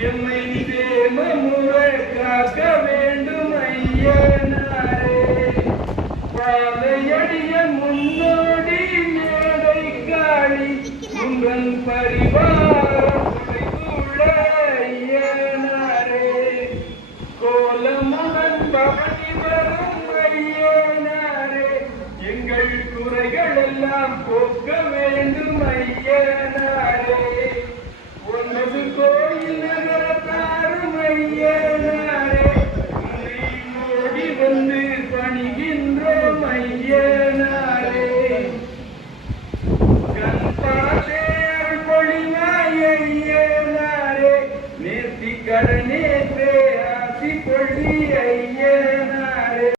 எம்மை இதேமை முறை காக்க வேண்டும் ஐயனாரே பாதையடிய முன்னோடி மேடை காளி உங்கள் பரிவாரம் எங்கள் குறைகள் எல்லாம் போக்கு கருணே